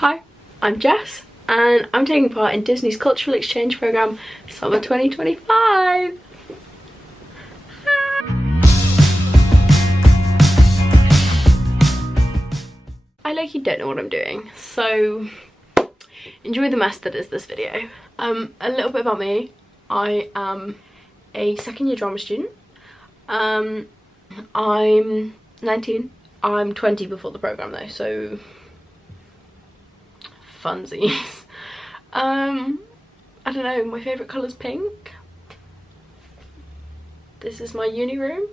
Hi, I'm Jess and I'm taking part in Disney's cultural exchange programme Summer 2025. I low-key don't know what I'm doing, so enjoy the mess that is this video. A little bit about me. I am a second year drama student. I'm 19. I'm 20 before the programme though, so funsies. I don't know, my favourite colour's pink. This is my uni room.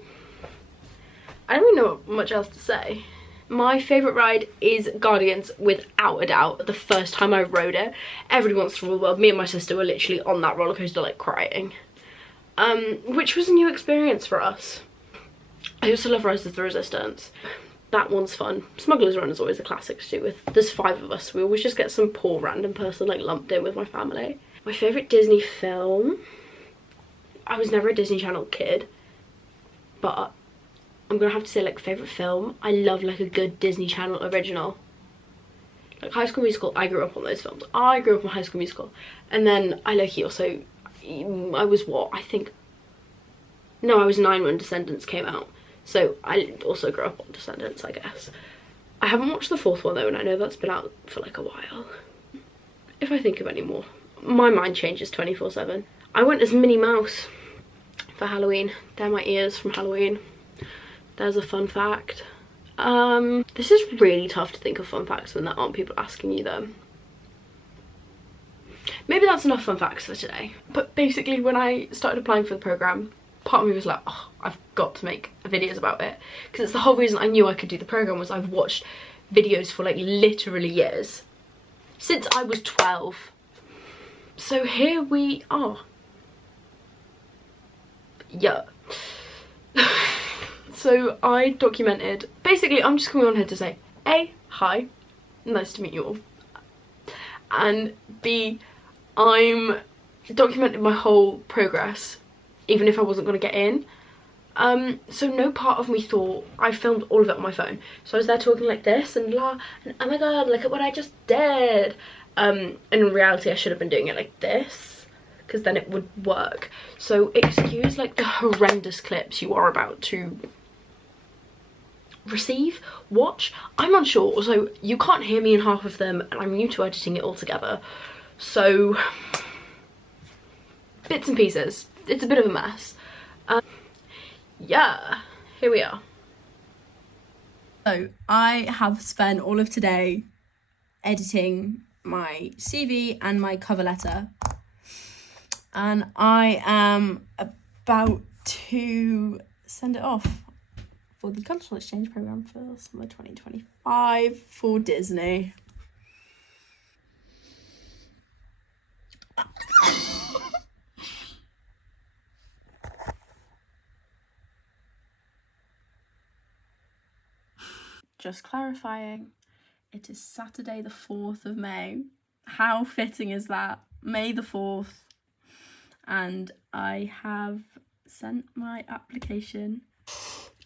I don't really know much else to say. My favourite ride is Guardians, without a doubt. The first time I rode it, everybody wants to rule the world. Me and my sister were literally on that roller coaster like crying. Which was a new experience for us. I also love Rise of the Resistance. That one's fun. Smuggler's Run is always a classic to do with. There's 5 of us. We always just get some poor random person like lumped in with my family. My favourite Disney film. I was never a Disney Channel kid, but I'm gonna have to say like favourite film. I love like a good Disney Channel original. Like High School Musical, I grew up on those films. I grew up on High School Musical. And then I like also, I was what, I think, no, I was 9 when Descendants came out. So I also grew up on Descendants, I guess. I haven't watched the 4th one though, and I know that's been out for like a while. If I think of any more, my mind changes 24/7. I went as Minnie Mouse for Halloween. They're my ears from Halloween. There's a fun fact. This is really tough to think of fun facts when there aren't people asking you them. Maybe that's enough fun facts for today. But basically when I started applying for the programme, part of me was like, oh, I've got to make videos about it. Because it's the whole reason I knew I could do the programme, was I've watched videos for like literally years. Since I was 12. So here we are. Yeah. So I documented, basically I'm just coming on here to say A, hi, nice to meet you all, and B, I'm documenting my whole progress even if I wasn't going to get in. So no part of me thought, I filmed all of it on my phone, so I was there talking like this and la, and oh my god, look at what I just did. And in reality I should have been doing it like this, because then it would work. So excuse like the horrendous clips you are about to receive, watch, I'm unsure. So you can't hear me in half of them and I'm new to editing it all together, so bits and pieces, it's a bit of a mess. Yeah, here we are. So I have spent all of today editing my CV and my cover letter, and I am about to send it off for the cultural exchange programme for summer 2025 for Disney. Just clarifying, it is Saturday the 4th of May. How fitting is that? May the 4th. And I have sent my application.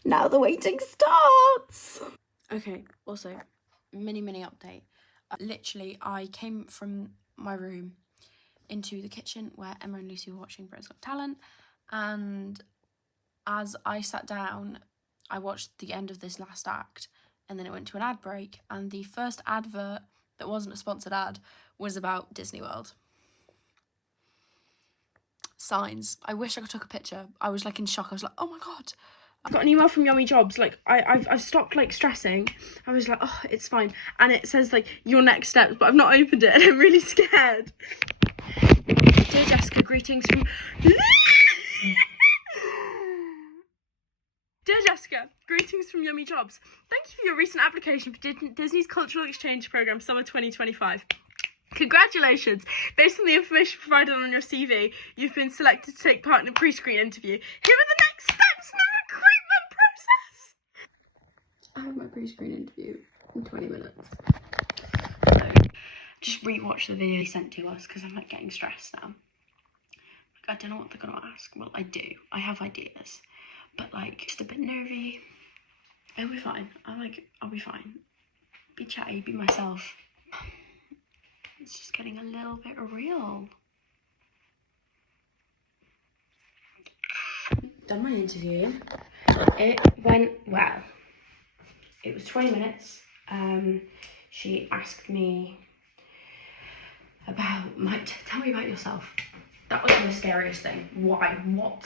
Now the waiting starts! Okay, also, mini update. Literally, I came from my room into the kitchen where Emma and Lucy were watching Britain's Got Talent, and as I sat down, I watched the end of this last act, and then it went to an ad break, and the first advert that wasn't a sponsored ad was about Disney World. Signs. I wish I could took a picture. I was like in shock. I was like, oh my god. I got an email from Yummy Jobs, like I've stopped like stressing. I was like, oh, it's fine, and it says like your next steps, but I've not opened it and I'm really scared. Dear Jessica, greetings from Dear Jessica, greetings from Yummy Jobs. Thank you for your recent application for Disney's Cultural Exchange Programme Summer 2025. Congratulations! Based on the information provided on your CV, you've been selected to take part in a pre-screen interview. Here are the next steps in the recruitment process! I have my pre-screen interview in 20 minutes. So, just rewatch the video they sent to us because I'm like getting stressed now. Like, I don't know what they're gonna ask. Well, I do. I have ideas. But like, just a bit nervy. It'll be fine. I'll be fine. Be chatty, be myself. it's just getting a little bit real. Done my interview. It went well. It was 20 minutes. She asked me about, tell me about yourself. That was the scariest thing. Why? What?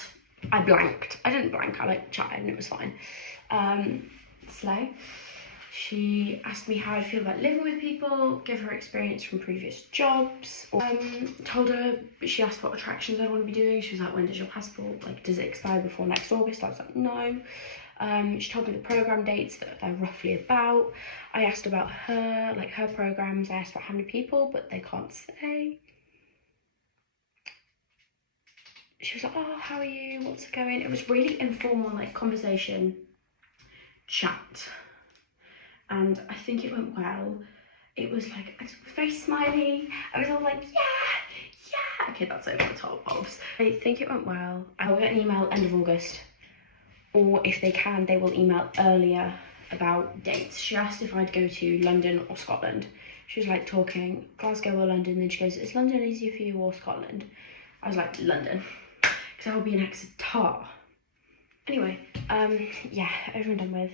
I blanked. I didn't blank, I like chatted and it was fine. Slay. She asked me how I feel about living with people, give her experience from previous jobs. Told her, she asked what attractions I want to be doing. She was like, when does your passport, like, does it expire before next August? I was like, no. She told me the programme dates that they're roughly about. I asked about her, like her programmes. I asked about how many people, but they can't say. She was like, oh, how are you? What's it going? It was really informal, like conversation, chat. And I think it went well. It was like, I was very smiley. I was all like, yeah. Okay, that's over the top, Bobs. I think it went well. I'll get an email end of August. Or if they can, they will email earlier about dates. She asked if I'd go to London or Scotland. She was like talking Glasgow or London. Then she goes, is London easier for you or Scotland? I was like, London. Because I will be in Exeter. Anyway, yeah, over and done with.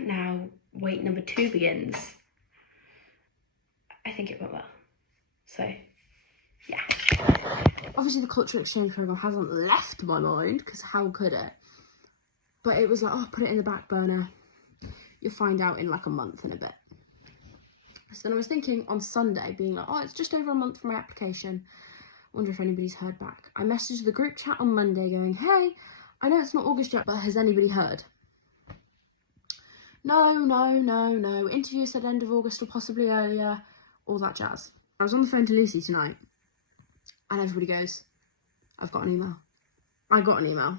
Now, wait number 2 begins. I think it went well. So, yeah. Obviously, the cultural exchange programme hasn't left my mind, because how could it? But it was like, oh, put it in the back burner. You'll find out in like a month and a bit. So then I was thinking on Sunday, being like, oh, it's just over a month for my application. Wonder if anybody's heard back. I messaged the group chat on Monday going, hey, I know it's not August yet, but has anybody heard? No. Interview said end of August or possibly earlier. All that jazz. I was on the phone to Lucy tonight and everybody goes, I've got an email. I got an email.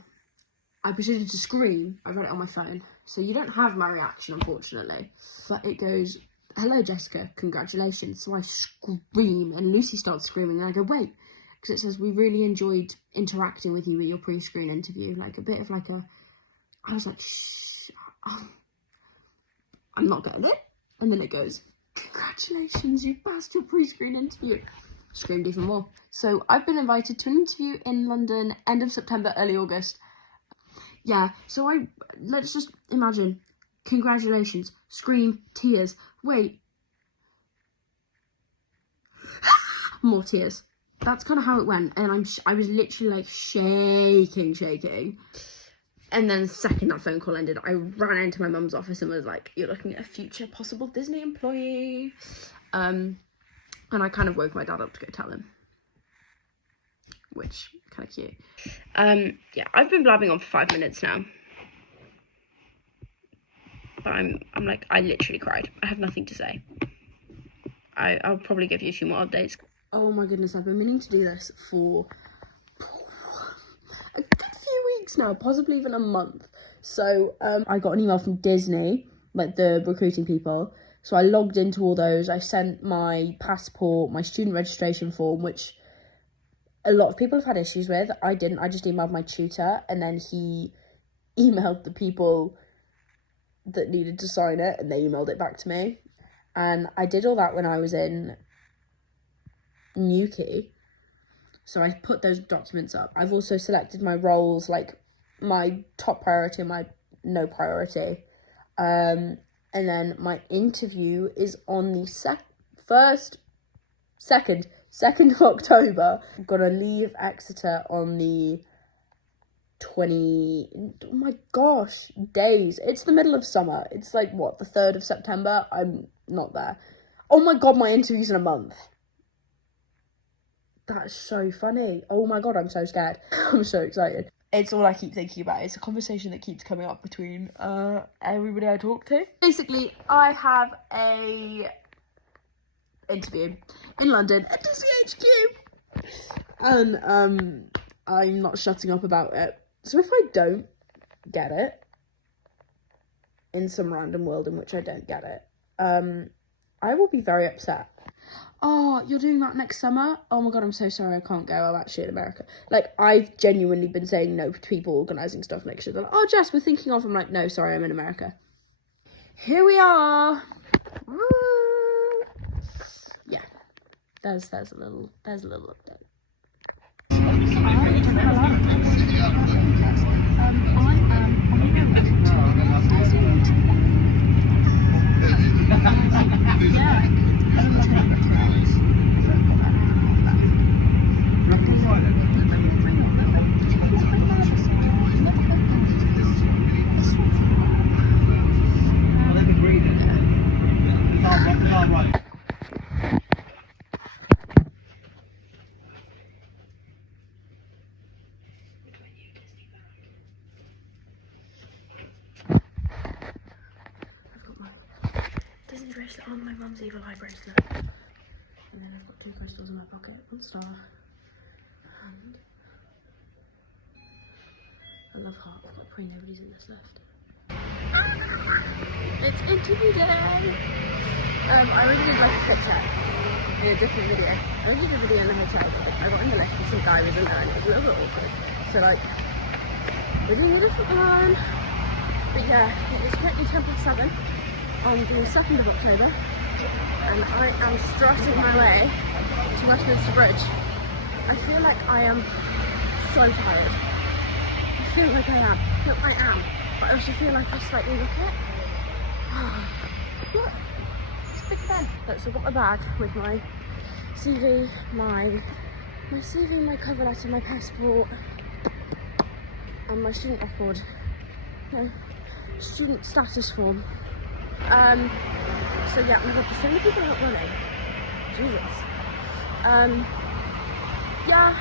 I proceeded to scream. I read it on my phone. So you don't have my reaction, unfortunately. But it goes, hello, Jessica, congratulations. So I scream and Lucy starts screaming and I go, wait. Because it says, we really enjoyed interacting with you with your pre-screen interview. Like a bit of like a, I was like, shh, I'm not getting it. And then it goes, congratulations, you passed your pre-screen interview. Screamed even more. So I've been invited to an interview in London, end of September, early August. Yeah, so let's just imagine, congratulations, scream, tears, wait. More tears. That's kind of how it went. And I was literally like shaking. And then the second that phone call ended, I ran into my mum's office and was like, you're looking at a future possible Disney employee. And I kind of woke my dad up to go tell him. Which, kind of cute. Yeah, I've been blabbing on for 5 minutes now. But I'm like, I literally cried. I have nothing to say. I'll probably give you a few more updates. Oh my goodness, I've been meaning to do this for a good few weeks now, possibly even a month. So I got an email from Disney, like the recruiting people. So I logged into all those. I sent my passport, my student registration form, which a lot of people have had issues with. I didn't. I just emailed my tutor and then he emailed the people that needed to sign it and they emailed it back to me. And I did all that when I was in Newquay. So I put those documents up. I've also selected my roles, like my top priority and my no priority. And then my interview is on the 2nd of October. I'm gonna leave Exeter on the 20, oh my gosh, days. It's the middle of summer. It's like, what, the 3rd of September? I'm not there. Oh my God, my interview's in a month. That's so funny. Oh my God, I'm so scared. I'm so excited. It's all I keep thinking about. It's a conversation that keeps coming up between everybody I talk to. Basically, I have a interview in London at DCHQ. And I'm not shutting up about it. So if I don't get it, in some random world in which I don't get it, I will be very upset. Oh, you're doing that next summer? Oh my God, I'm so sorry, I can't go. I'm actually in America. Like, I've genuinely been saying no to people organising stuff next year. They're like, oh, Jess, we're thinking of. I'm like, no, sorry, I'm in America. Here we are. Woo! there's a little update. Disney bracelet on, my mum's evil eye bracelet, and then I've got 2 crystals in my pocket, 1 star, and I love heart. I've got to pray nobody's in this list. It's interview day! I already did like a fit check in a different video. I already did a video in the hotel, but I got in the lift and some guy was in there and it was a little bit awkward. So like, we're doing a different one. But yeah, it is currently 7:10 on the 2nd of October, and I am strutting my way to Westminster Bridge. I feel like I am so tired. I feel like I am. No, I am. But I also feel like I slightly look it. Look, it's Big Ben. Look, so I've got my bag with my CV, my CV, my cover letter, my passport, and my student record. No, student status form. So yeah, we've got so many people not running. Jesus. Yeah,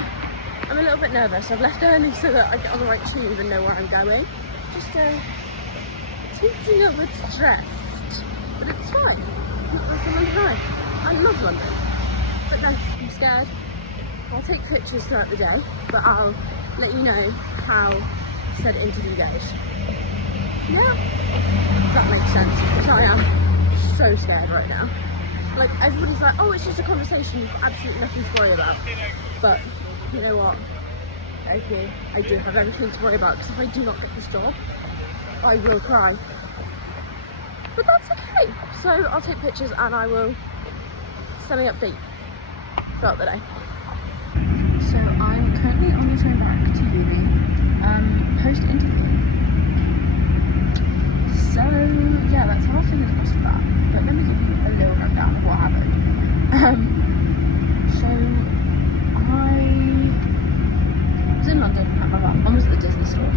I'm a little bit nervous. I've left early so that I get on the right tube and know where I'm going. Just it's a little bit stressed, but it's fine. It's a London ride. I love London. But no, I'm scared. I'll take pictures throughout the day, but I'll let you know how said interview goes. Yeah, if that makes sense, because I am so scared right now. Like, everybody's like, oh, it's just a conversation, you've got absolutely nothing to worry about. But, you know what? Okay, I do have everything to worry about, because if I do not get this job, I will cry. But that's okay. So, I'll take pictures and I will semi-update throughout the day. So, I'm currently on the train back to uni, post-interview. So yeah, that's how fingers crossed for that. But let me give you a little rundown of what happened. So I was in London at my mum was at the Disney store.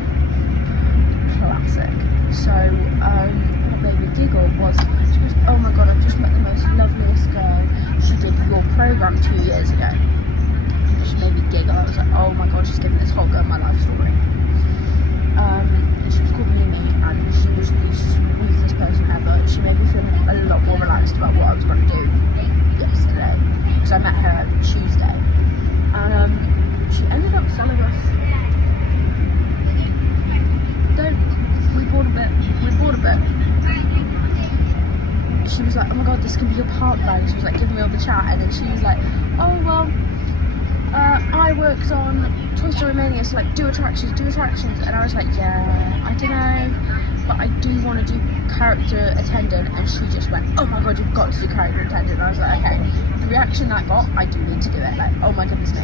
Classic. So what made me giggle was she goes, oh my god, I've just met the most loveliest girl. She did your programme 2 years ago. And she made me giggle. I was like, oh my god, she's giving this whole girl my life story. She was called Mimi, and she was the sweetest person ever. She made me feel a lot more relaxed about what I was going to do yesterday, because I met her Tuesday, and she ended up selling us. We bought a bit. She was like, oh my god, this can be your park bag. She was like giving me all the chat, and then she was like, oh well, I worked on Toy Story Mania, so like do attractions, and I was like, yeah, I don't know, but I do want to do character attendant. And she just went, oh my god, you've got to do character attendant. And I was like, okay. The reaction that got, I do need to do it. Like, oh my goodness me.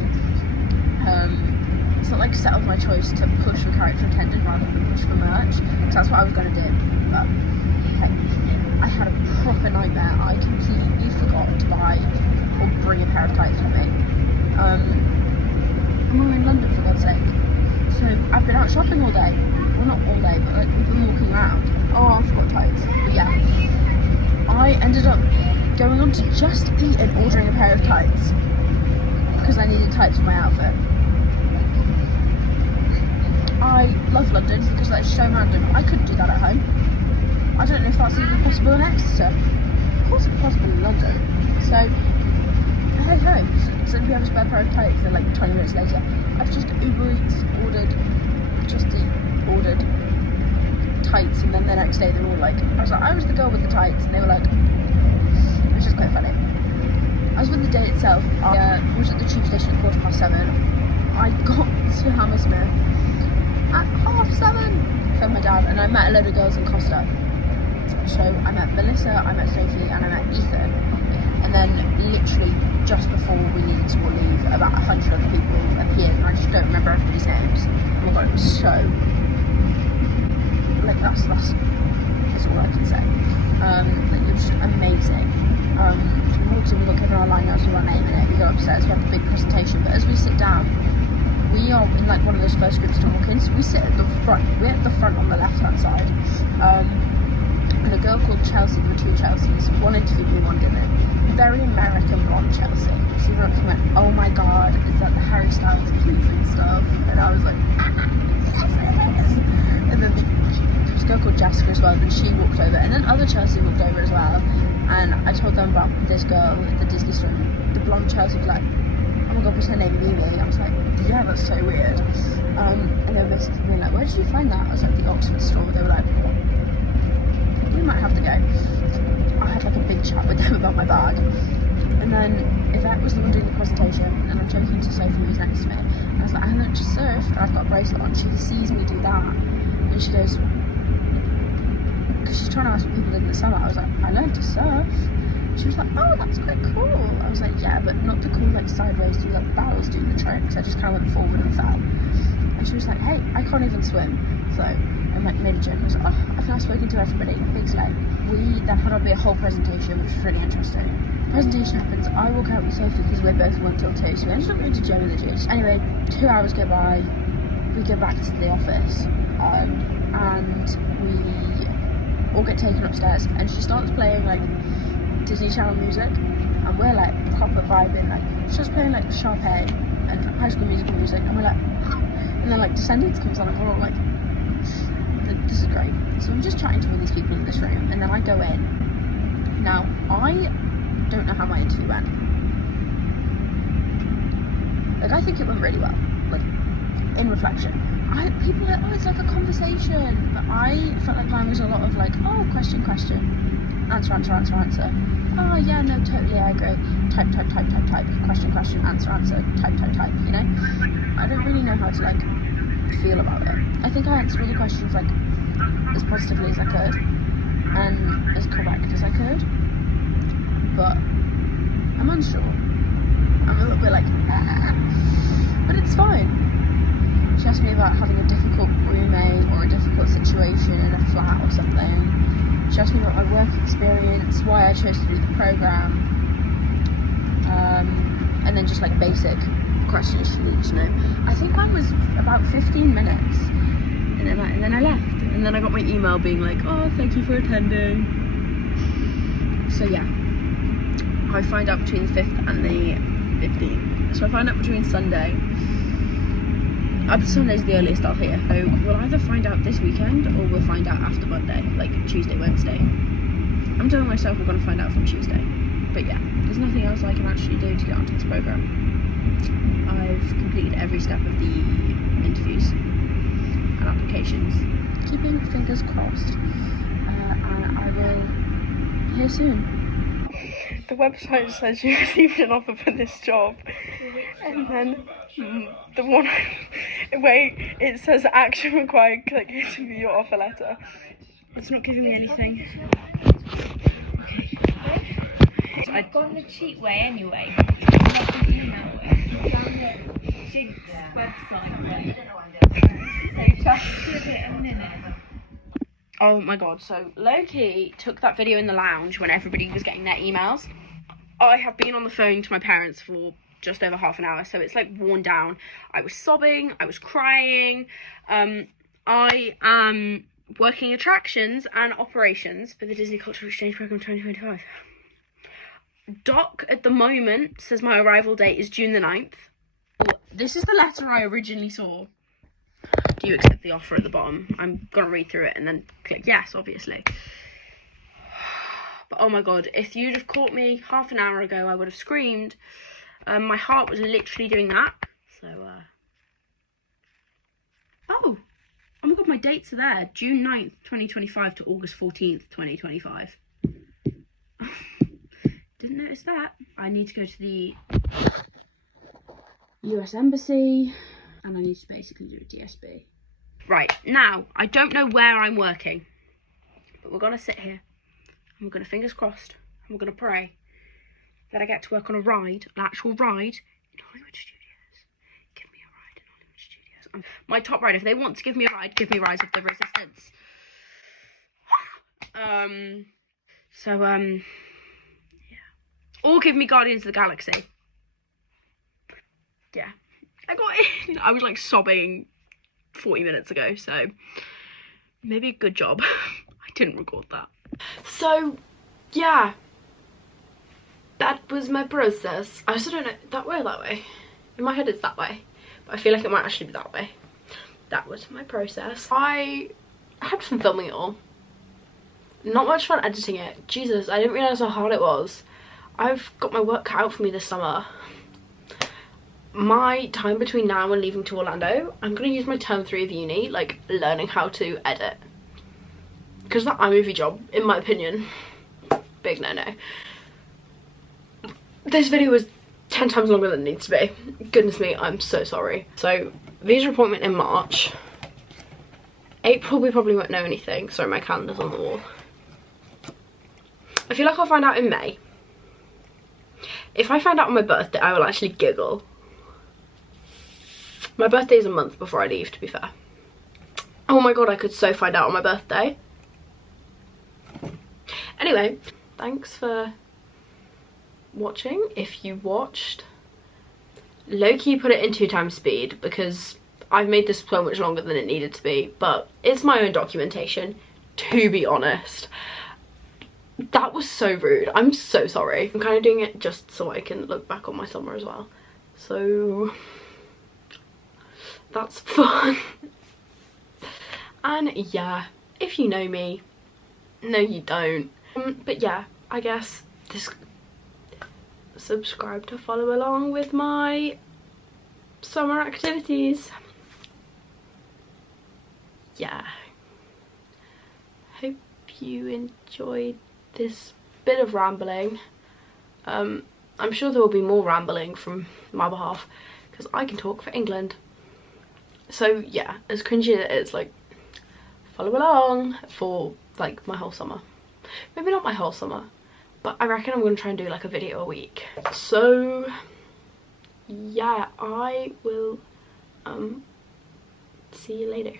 It's not like settled my choice to push for character attendant rather than push for merch, so that's what I was going to do. But hey, I had a proper nightmare. I completely forgot to buy or bring a pair of tights with me. And we're in London, for God's sake. So I've been out shopping all day. Well, not all day, but like we've been walking around. Oh, I forgot tights. But yeah, I ended up going on to Just Eat and ordering a pair of tights because I needed tights for my outfit. I love London because that's so random. I couldn't do that at home. I don't know if that's even possible in Exeter. Of course it's possible in London. So hey ho. So we have a spare pair of tights, and like 20 minutes later, I've just ordered tights, and then the next day they're all like, I was the girl with the tights, and they were like, it was just quite funny. As with the day itself, I was at the tube station at 7:15. I got to Hammersmith at 7:30 from my dad, and I met a load of girls in Costa. So I met Melissa, I met Sophie, and I met Ethan. And then literally just before we needed to all leave, about 100 other people appeared, and I just don't remember everybody's names. Oh my god, it was so, like, that's all I can say. Like, it was just amazing. We walked in, we got given our line notes with our name in it, we go upstairs, we have a big presentation, but as we sit down, we are in like one of those first groups to walk in, so we sit at the front, we're at the front on the left hand side, and a girl called Chelsea, there were two Chelseas, one interviewed me, one didn't. Very American blonde Chelsea. She went up and went, oh my god, is that the Harry Styles pleasing stuff? And I was like, yes it is. And then there was a girl called Jessica as well, and she walked over, and then other Chelsea walked over as well, and I told them about this girl at the Disney store. The blonde Chelsea was like, oh my god, what's her name, Mimi? I was like, yeah, that's so weird. And they were basically being like, where did you find that? I was like, the Oxford store. They were like, we might have to go. I had like a big chat with them about my bag, and then Yvette was the one doing the presentation, and I'm talking to Sophie who's next to me, and I was like, I learned to surf, and I've got a bracelet on. She sees me do that, and she goes, because she's trying to ask what people did in the summer. I was like, I learned to surf. She was like, oh, that's quite cool. I was like, yeah, but not the cool like sideways do like barrels doing the tricks. I just kind of went forward and fell. And she was like, hey, I can't even swim. So I like made a joke. I was like, oh, I've now spoken to everybody. Big slay. We then had a whole presentation, which was really interesting. Presentation happens. I walk out with Sophie because we're both 1 till 2, so we ended up going to gym in the juice. Anyway, 2 hours go by. We go back to the office, and we all get taken upstairs, and she starts playing like Disney Channel music, and we're like proper vibing. Like she starts playing like Sharpay and High School Musical music, and we're like, and then like Descendants comes on, and we're all like, this is great. So I'm just chatting to all these people in this room, and then I go in. Now I don't know how my interview went. Like I think it went really well. Like in reflection, people are like, oh, it's like a conversation, but I felt like mine was a lot of like, oh, question, answer. Oh yeah, no, totally, I agree. Type. Question, answer. Type. You know, I don't really know how to like feel about it. I think I answered all the questions like as positively as I could and as correct as I could, but I'm unsure. I'm a little bit like, but it's fine. She asked me about having a difficult roommate or a difficult situation in a flat or something. She asked me about my work experience, why I chose to do the programme, and then just like basic questions she needed to know. I think mine was about 15 minutes, and then I left, and then I got my email being like, oh, thank you for attending. So yeah, I find out between the 5th and the 15th. So I find out between Sunday. Sunday's the earliest I'll hear. So we'll either find out this weekend or we'll find out after Monday, like Tuesday, Wednesday. I'm telling myself we're going to find out from Tuesday. But yeah, there's nothing else I can actually do to get onto this programme. I've completed every step of the interviews and applications. Keeping fingers crossed. And I will hear soon. The website says you received an offer for this job, and then the one wait, it says action required, click here to view your offer letter. It's not giving me anything. Okay. I've gone the cheat way anyway. Not the email way. Down the Jig's website. So just give it a minute. Oh my god, so low-key took that video in the lounge when everybody was getting their emails. I have been on the phone to my parents for just over half an hour, so it's like worn down. I was sobbing, I was crying. I am working attractions and operations for the Disney Cultural Exchange Programme 2025. Doc at the moment says my arrival date is June the 9th. This is the letter I originally saw. Do you accept the offer at the bottom? I'm gonna read through it and then click yes, obviously. But oh my god, if you'd have caught me half an hour ago, I would have screamed. My heart was literally doing that. So, oh my god, my dates are there. June 9th, 2025 to August 14th, 2025. Didn't notice that. I need to go to the US Embassy. And I need to basically do a DSB. Right, now, I don't know where I'm working. But we're going to sit here. And we're going to fingers crossed. And we're going to pray. that I get to work on a ride, an actual ride in Hollywood Studios. Give me a ride in Hollywood Studios. My top ride, if they want to give me a ride, give me Rise of the Resistance. Yeah. Or give me Guardians of the Galaxy. Yeah. I got in. I was like sobbing 40 minutes ago, so maybe a good job I didn't record that. So, yeah. That was my process. I also don't know, that way or that way? In my head it's that way, but I feel like it might actually be that way. That was my process. I had fun filming it all. Not much fun editing it. Jesus, I didn't realise how hard it was. I've got my work cut out for me this summer. My time between now and leaving to Orlando, I'm going to use my term 3 of uni, like, learning how to edit. Because that iMovie job, in my opinion, big no-no. This video was 10 times longer than it needs to be. Goodness me, I'm so sorry. So, visa appointment in March. April we probably won't know anything. Sorry, my calendar's on the wall. I feel like I'll find out in May. If I find out on my birthday, I will actually giggle. My birthday is a month before I leave, to be fair. Oh my god, I could so find out on my birthday. Anyway, thanks for watching. If you watched, low-key put it in 2x speed because I've made this so much longer than it needed to be, but it's my own documentation, to be honest. That was so rude. I'm so sorry. I'm kind of doing it just so I can look back on my summer as well. So that's fun. And yeah, if you know me, no you don't. But yeah, I guess this, subscribe to follow along with my summer activities. Yeah. Hope you enjoyed this bit of rambling. I'm sure there will be more rambling from my behalf because I can talk for England. So yeah, as cringy as it is, like, follow along for like my whole summer. Maybe not my whole summer, but I reckon I'm gonna try and do like a video a week. So yeah, I will see you later.